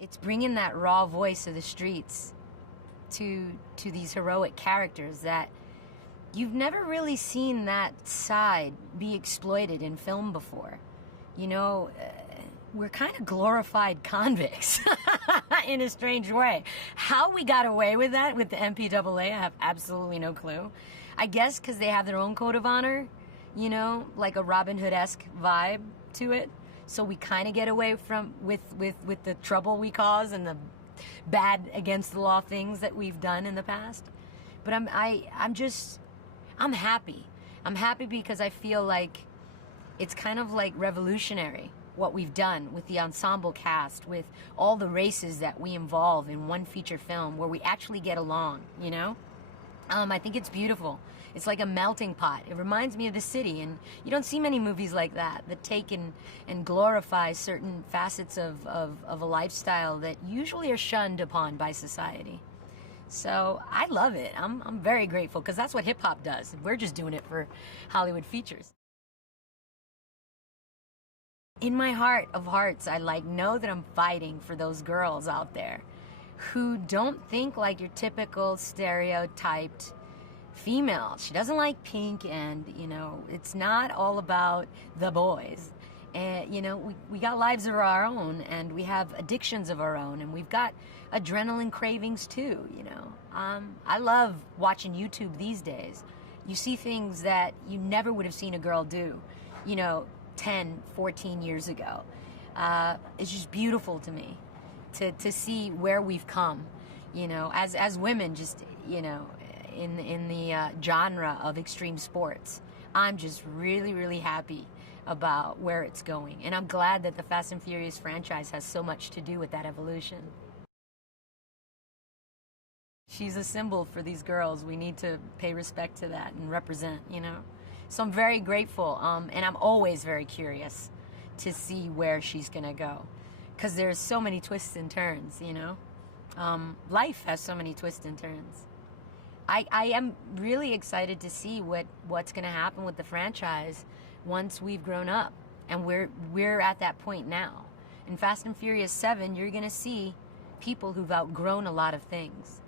It's bringing that raw voice of the streets to these heroic characters that you've never really seen that side be exploited in film before. You know, we're kind of glorified convicts in a strange way. How we got away with that with the MPAA, I have absolutely no clue. I guess because they have their own code of honor, you know, like a Robin Hood-esque vibe to it. So we kind of get away from with the trouble we cause and the bad against the law things that we've done in the past. But I'm happy. I'm happy because I feel like it's kind of like revolutionary what we've done with the ensemble cast, with all the races that we involve in one feature film where we actually get along, you know? I think it's beautiful. It's like a melting pot. It reminds me of the city, and you don't see many movies like that take and glorify certain facets of a lifestyle that usually are shunned upon by society. So I love it. I'm very grateful because that's what hip-hop does. We're just doing it for Hollywood features. In my heart of hearts, I know that I'm fighting for those girls out there who don't think like your typical stereotyped female. She doesn't like pink, and, you know, it's not all about the boys. And, you know, we got lives of our own, and we have addictions of our own, and we've got adrenaline cravings too, you know. I love watching YouTube these days. You see things that you never would have seen a girl do, you know, 10, 14 years ago. It's just beautiful to me to see where we've come, you know, as women, just, you know, in the genre of extreme sports. I'm just really, really happy about where it's going. And I'm glad that the Fast and Furious franchise has so much to do with that evolution. She's a symbol for these girls. We need to pay respect to that and represent, you know. So I'm very grateful, and I'm always very curious to see where she's gonna go, because there's so many twists and turns, you know. Life has so many twists and turns. I am really excited to see what's gonna happen with the franchise once we've grown up, and we're at that point now. In Fast and Furious 7, you're gonna see people who've outgrown a lot of things.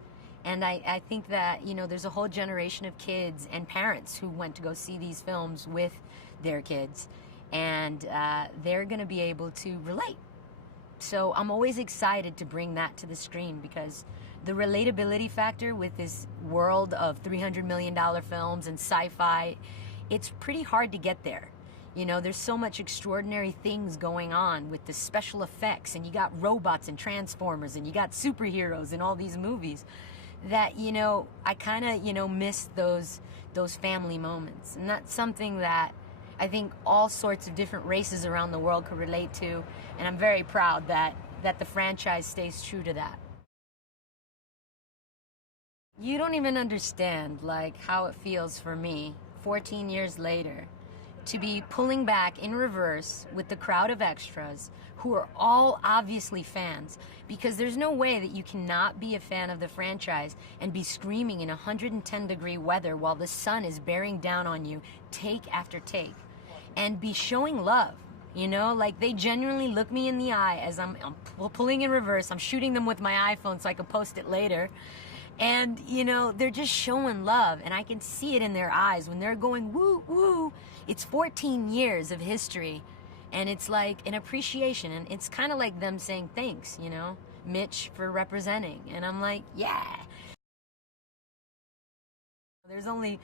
And I think that, you know, there's a whole generation of kids and parents who went to go see these films with their kids, and they're going to be able to relate. So I'm always excited to bring that to the screen, because the relatability factor with this world of $300 million films and sci-fi, it's pretty hard to get there. You know, there's so much extraordinary things going on with the special effects, and you got robots and Transformers, and you got superheroes in all these movies, that, you know, I kind of, you know, miss those family moments. And that's something that I think all sorts of different races around the world could relate to, and I'm very proud that the franchise stays true to that. You don't even understand, like, how it feels for me, 14 years later, to be pulling back in reverse with the crowd of extras who are all obviously fans, because there's no way that you cannot be a fan of the franchise and be screaming in 110-degree weather while the sun is bearing down on you take after take, and be showing love. You know, like, they genuinely look me in the eye as I'm pulling in reverse. I'm shooting them with my iPhone so I can post it later. And, you know, they're just showing love, and I can see it in their eyes when they're going, woo, woo. It's 14 years of history, and it's like an appreciation, and it's kind of like them saying thanks, you know, Mitch, for representing. And I'm like, yeah. There's only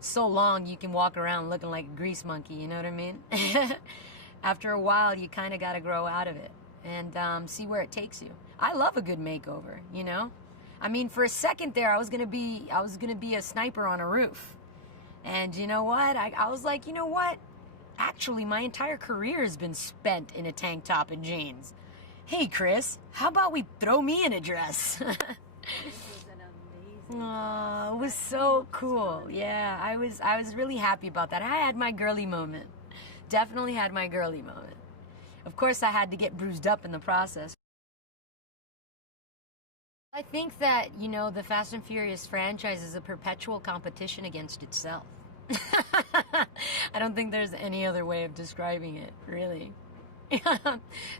so long you can walk around looking like a grease monkey, you know what I mean? After a while, you kind of got to grow out of it and see where it takes you. I love a good makeover, you know? I mean, for a second there, I was gonna be a sniper on a roof, and you know what? I was like, you know what? Actually, my entire career has been spent in a tank top and jeans. Hey, Chris, how about we throw me in a dress? Oh, it was so cool. Yeah, I was really happy about that. I had my girly moment. Definitely had my girly moment. Of course, I had to get bruised up in the process. I think that, you know, the Fast and Furious franchise is a perpetual competition against itself. I don't think there's any other way of describing it, really.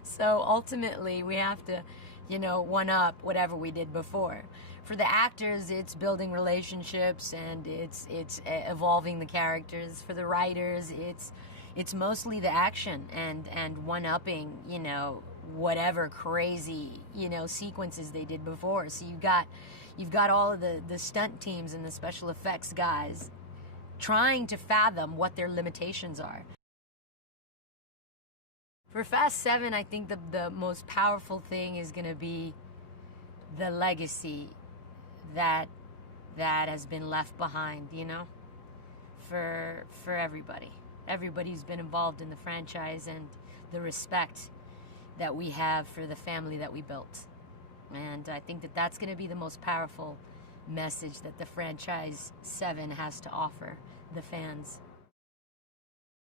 So ultimately, we have to one up whatever we did before. For the actors, it's building relationships and it's evolving the characters. For the writers, it's mostly the action and one-upping, whatever crazy, sequences they did before. So you've got all of the stunt teams and the special effects guys trying to fathom what their limitations are. For Fast 7, I think the most powerful thing is going to be the legacy that has been left behind, for everybody. Everybody's been involved in the franchise, and the respect that we have for the family that we built. And I think that's going to be the most powerful message that the franchise 7 has to offer the fans.